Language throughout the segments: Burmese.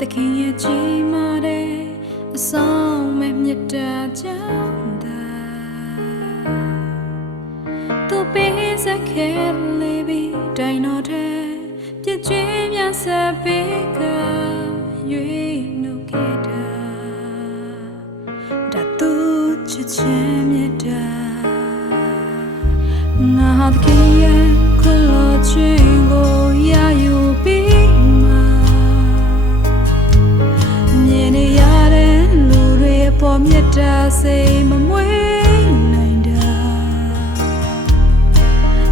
တခင်ရဲ့ကြီးမာတဲ့အဆောင်မဲ့မြတ်တာကြောင့်သာသူပေးစခဲလေးပြီးတိုင်တော်တဲ့ပြည့်ကျွေးမြဆက်ပေးကရွေးနှုတ်ခဲ့တာဒါသူချစ်ခြင်းမြတ်တာငါတခင်ရဲ့ခလို့ချင်းကိုရယူပြီးမှာမြင်နေရတဲ့လူတွေပေါ်မြတ်တာစိတ်မမွေးနိုင်တာ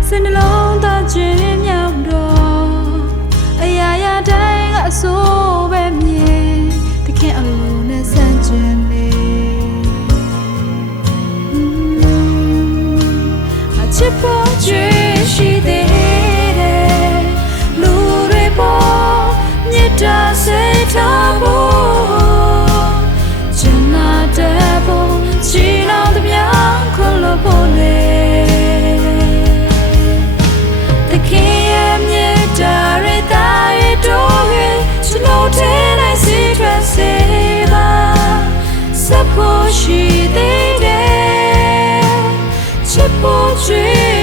စင်နှလုံးသားခြင်းမြောက်တော့အရာရာတိုင်းကအဆိုးပဲမြင်တခင်အလိုနဲ့ဆန့်ကျင်နေချစ်ဖို့ကြွေးရှိသေးတယ်လူတွေပေါ်မြတ်တာစိတ်ထားဖို့ကျန်လာတဲ့ပုံချီနောင်သမျှခွလို့ဖို့လေတခင်ရဲ့မြတ်တာရတာရတော့ရဲ့ကျွန်တော်တဲ့နိုင်စီထွက်စေပါစဖို့ရှိသေးတယ်ချစ်ဖို့ကြွေး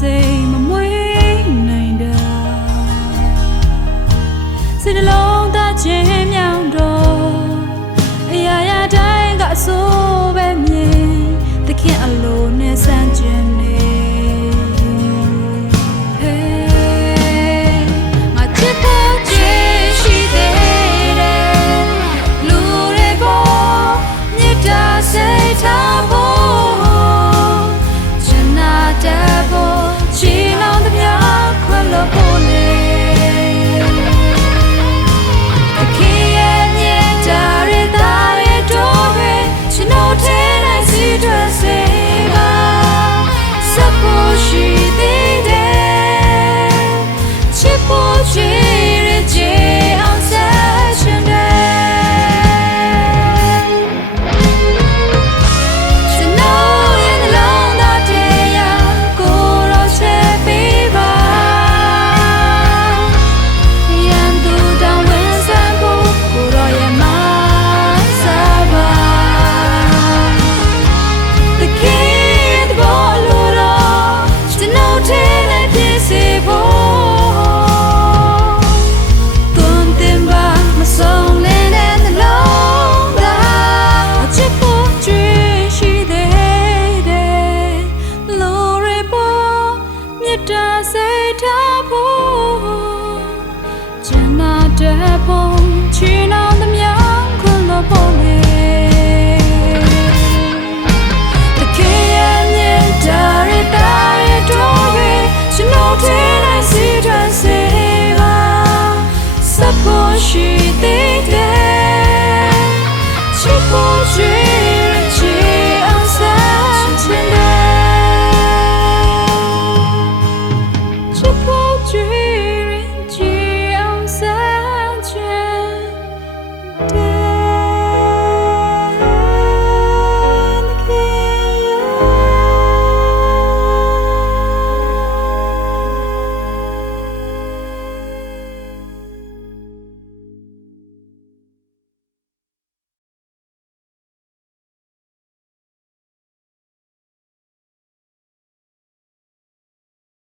စိတ်မမွေးနိုင်တာစိတ်နှလုံးသားခြင်းမြောင်တော့အရာရာတိုင်းကအဆိုးပဲမြင်သခင်အလိုနဲ့ဆန့်ကျင်နေငါချစ်ဖို့ကြွေးရှိသေးတယ်လူတွေပေါ်မြတ်တာစိတ်ထားဖို့ကျန်နာတဲ့ဖို့တဲ့ပုံချီနောင်သမျှခွလို့ဖို့လေတခင်ရဲ့မြတ်တာရတာရတော့ရဲ့ကျွန်တော်တဲ့နိုင်စီထွက်စေပါစဖို့ရှိသေးတယ်ချစ်ဖို့